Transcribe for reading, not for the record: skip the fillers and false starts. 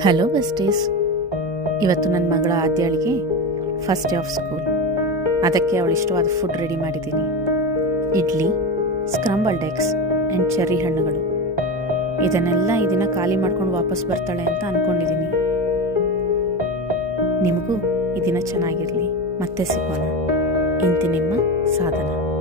Hello besties. ಇವತ್ತು ನನ್ನ ಮಗಳ ಆದ್ಯಾಳಿಗೆ ಫಸ್ಟ್ ಡೇ ಆಫ್ ಸ್ಕೂಲ್. ಅದಕ್ಕೆ ಅವಳು ಇಷ್ಟವಾದ ಫುಡ್ ರೆಡಿ ಮಾಡಿದ್ದೀನಿ. ಇಡ್ಲಿ, ಸ್ಕ್ರಂಬಲ್ಡ್ ಎಗ್ಸ್ ಆ್ಯಂಡ್ ಚೆರ್ರಿ ಹಣ್ಣುಗಳು. ಇದನ್ನೆಲ್ಲ ಈ ದಿನ ಖಾಲಿ ಮಾಡ್ಕೊಂಡು ವಾಪಸ್ ಬರ್ತಾಳೆ ಅಂತ ಅಂದ್ಕೊಂಡಿದ್ದೀನಿ. ನಿಮಗೂ ಈ ದಿನ ಚೆನ್ನಾಗಿರಲಿ. ಮತ್ತೆ ಸಿಗೋಣ. ಇಂತಿ ನಿಮ್ಮ ಸಾಧನ.